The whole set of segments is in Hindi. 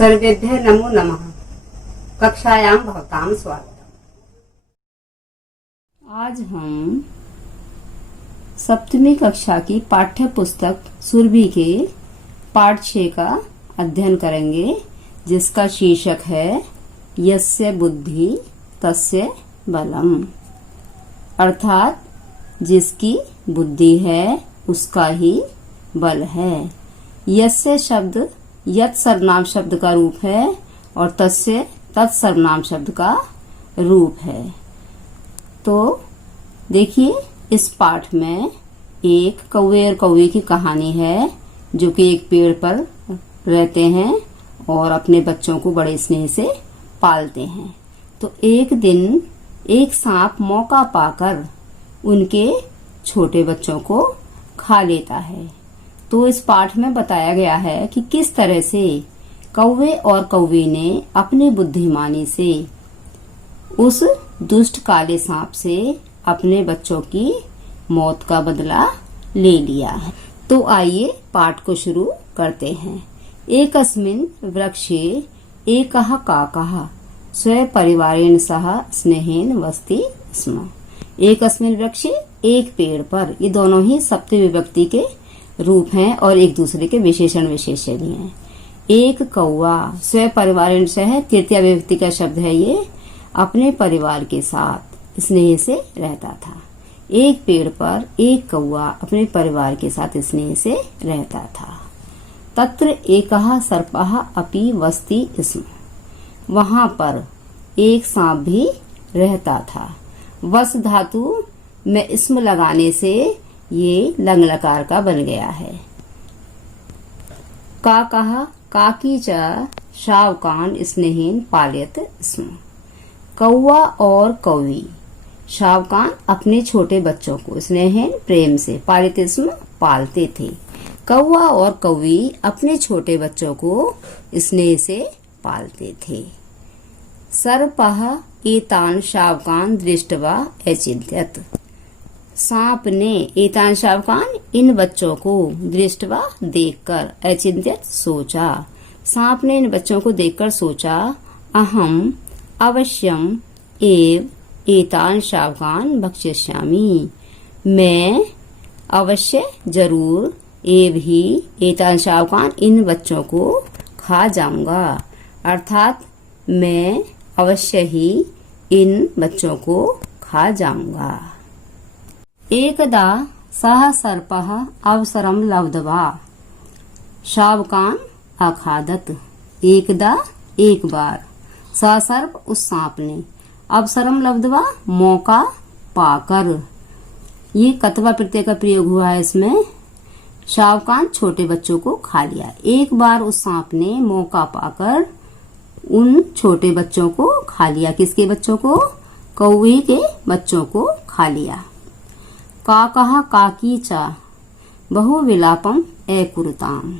सर्वेभ्यः नमो नमः। कक्षायां भवतां स्वागतम्। आज हम 7वीं कक्षा की पाठ्य पुस्तक सुरभि के पाठ 6 का अध्ययन करेंगे, जिसका शीर्षक है यस्य बुद्धि तस्य बलम, अर्थात जिसकी बुद्धि है उसका ही बल है। यस्य शब्द यत सर्वनाम शब्द का रूप है और तस्य तत् सर्वनाम शब्द का रूप है। तो देखिए, इस पाठ में एक कौवे और कौवे की कहानी है, जो कि एक पेड़ पर रहते हैं और अपने बच्चों को बड़े स्नेह से पालते हैं। तो एक दिन एक सांप मौका पाकर उनके छोटे बच्चों को खा लेता है। तो इस पाठ में बताया गया है कि किस तरह से कौवे और कौवी ने अपनी बुद्धिमानी से उस दुष्ट काले सांप से अपने बच्चों की मौत का बदला ले लिया है। तो आइए पाठ को शुरू करते हैं। एकस्मिन् वृक्षे एकः काकः स्वपरिवारेण सह स्नेहेन वसति स्म। एकस्मिन् वृक्षे, एक पेड़ पर, ये दोनों ही सप्तमी विभक्ति के रूप हैं और एक दूसरे के विशेषण विशेष्य भी हैं। एक कौवा, स्व परिवार सह तृतीया विभक्ति का शब्द है, ये अपने परिवार के साथ स्नेह से रहता था। एक पेड़ पर एक कौवा अपने परिवार के साथ स्नेह से रहता था। तत्र एकः सर्पः अपि वसति स्म। वहां पर एक सांप भी रहता था। वस धातु में स्म लगाने से ये लंग लकार का बन गया है। काकः काकी च शावकान स्नेहेन पालयत स्म। कौवा और कौवी शावकान अपने छोटे बच्चों को स्नेहेन प्रेम से पालयत स्म पालते थे। कौवा और कौवी अपने छोटे बच्चों को स्नेह से पालते थे। सर्पः एतान शावकान दृष्ट्वा अचिन्त्यत। सांप ने एतान शावकान, इन बच्चों को, दृष्टवा देखकर, अचिन्त्यत सोचा। सांप ने इन बच्चों को देखकर सोचा, अहम अवश्यम एव एतान शावकान भक्षयिष्यामि। मैं अवश्य, जरूर, एव ही एतान शावकान, इन बच्चों को खा जाऊंगा। अर्थात मैं अवश्य ही इन बच्चों को खा जाऊंगा। एकदा सः सर्पः अवसरं लब्ध्वा शावकान अखादत। एकदा, एक बार, सः सर्प, उस सांप ने, अवसरम लब्ध्वा, मौका पाकर, ये कतवा प्रत्यय का प्रयोग हुआ है इसमें। शावकान, छोटे बच्चों को खा लिया। एक बार उस सांप ने मौका पाकर उन छोटे बच्चों को खा लिया। किसके बच्चों को? कौवे के बच्चों को खा लिया। काकः काकी च बहु विलापम अकुरुताम।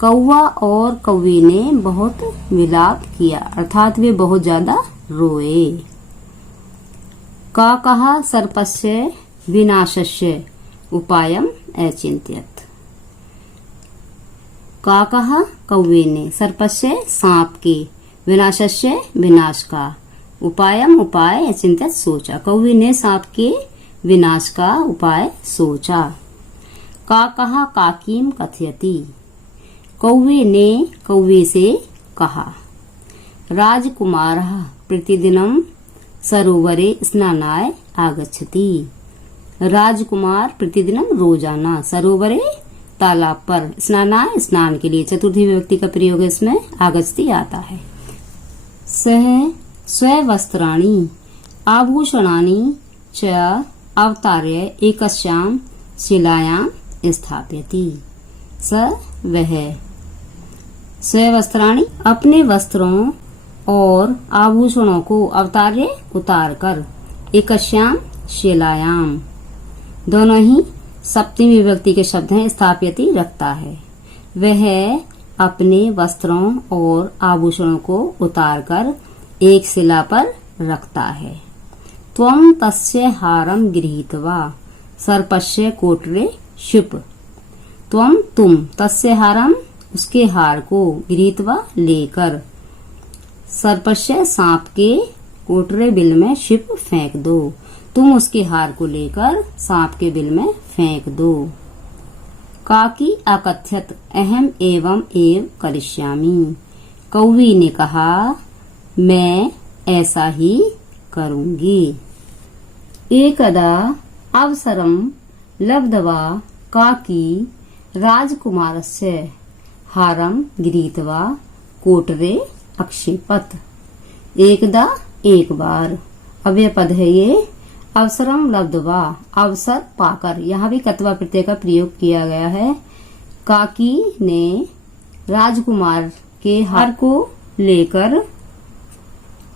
कौवा और कौवी ने बहुत विलाप किया, अर्थात वे बहुत ज्यादा रोए। काकः सर्पस्य विनाशस्य उपायम अचिन्त्यत। काकः, कौवे ने, सर्पस्य, सांप के, विनाशस्य, विनाश का, उपायम, उपाय, अचिन्त्यत, सोचा। कौवे ने सांप के विनाश का उपाय सोचा। काकः काकीम कथयति। कौवे ने कौवे से कहा, राजकुमारः प्रतिदिनं सरोवरे स्नानाय आगच्छति। राजकुमार प्रतिदिनं, रोजाना, सरोवरे, तालाब पर, स्नानाय, स्नान के लिए, चतुर्थी विभक्ति का प्रयोग इसमें, आगच्छति आता है। सह स्ववस्त्राणि आभूषणानि च अवतार्य एकस्यां शिलायां स्थापयति। स वह, स्ववस्त्राणि, अपने वस्त्रों और आभूषणों को, अवतार्य, उतार कर, एकस्यां शिलायां, दोनों ही सप्तमी विभक्ति के शब्द हैं, स्थापयति, रखता है। वह अपने वस्त्रों और आभूषणों को उतारकर एक शिला पर रखता है। त्वं तस्य हारं गृहीत्वा सर्पस्य कोटरे क्षिप। त्वं, तुम, तस्य हारं, उसके हार को गृहीत्वा लेकर सर्पस्य सांप के कोटरे बिल में क्षिप फेंक दो। तुम उसके हार को लेकर सांप के बिल में फेंक दो। काकी अकथ्यत अहम एवं एव करिष्यामि। कौवी ने कहा मैं ऐसा ही करूंगी। एकदा अवसरम लब्ध्वा काकी राजकुमारस्य हारम गृहीत्वा कोटरे अक्षेपत। एकदा एक बार, अव्यय पद है ये। अवसरम लब्ध्वा अवसर पाकर, यहाँ भी कत्वा प्रत्यय का प्रयोग किया गया है। काकी ने राजकुमार के हार को लेकर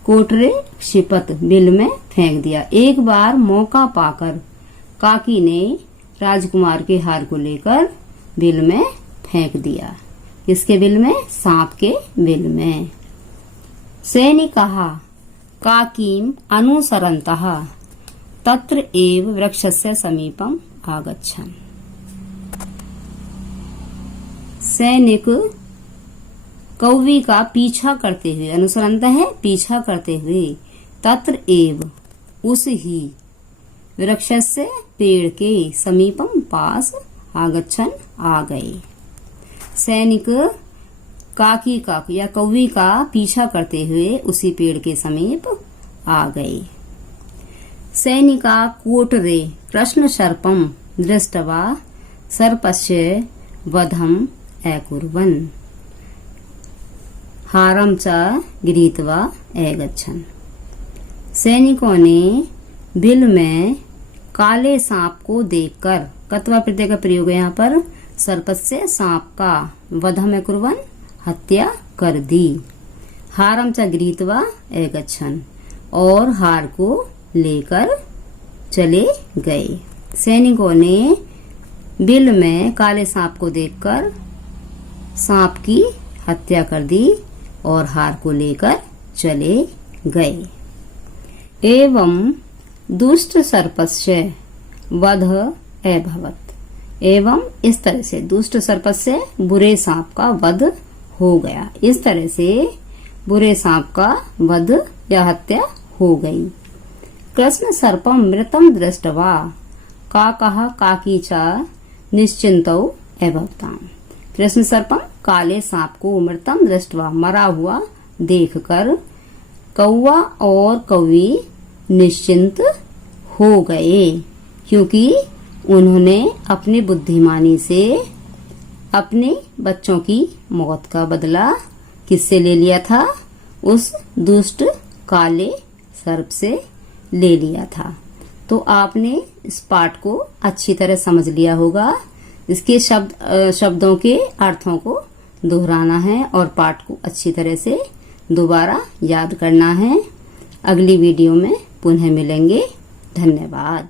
कोटरे क्षिपत बिल में फेंक दिया। एक बार मौका पाकर काकी ने राजकुमार के हार को लेकर बिल में फेंक दिया। किसके बिल में? सांप के बिल में। सैनी कहा काकीम अनुसरन्तः तत्र एव वृक्षस्य समीपम आगच्छन्। सैनिक कौवी का पीछा करते हुए, अनुसरंत है पीछा करते हुए, तत्र एव उस ही, वृक्षस्य पेड़ के, समीपम पास, आगच्छन आ गए। सैनिक काकी का या कौवी का पीछा करते हुए उसी पेड़ के समीप आ गए। सैनिका कोटरे कृष्ण सर्पम दृष्ट्वा सर्पस्य वधम अकुर्वन् हारम च गृहीत्वा अगच्छन्। सैनिकों ने बिल में काले सांप को देखकर, कत्वा प्रत्यय का प्रयोग है यहाँ पर, सर्पस्य सांप का, वधम अकुर्वन् हत्या कर दी। हारम च गृहीत्वा अगच्छन् और हार को लेकर चले गए। सैनिकों ने बिल में काले सांप को देखकर सांप की हत्या कर दी और हार को लेकर चले गए। एवं दुष्ट सर्पस्य वध अभवत्। एवं इस तरह से दुष्ट सर्पस्य बुरे सांप का वध हो गया। इस तरह से बुरे सांप का वध या हत्या हो गई। कृष्ण सर्पम मृतम दृष्ट्वा काकः काकी च निश्चिन्तौ अभवताम्। कृष्ण सर्पम काले सांप को मृतम दृष्ट्वा मरा हुआ देखकर कौवा और कौवी निश्चिंत हो गए, क्योंकि उन्होंने अपनी बुद्धिमानी से अपने बच्चों की मौत का बदला किससे ले लिया था? उस दुष्ट काले सर्प से ले लिया था। तो आपने इस पाठ को अच्छी तरह समझ लिया होगा। इसके शब्दों के अर्थों को दोहराना है और पाठ को अच्छी तरह से दोबारा याद करना है। अगली वीडियो में पुनः मिलेंगे। धन्यवाद।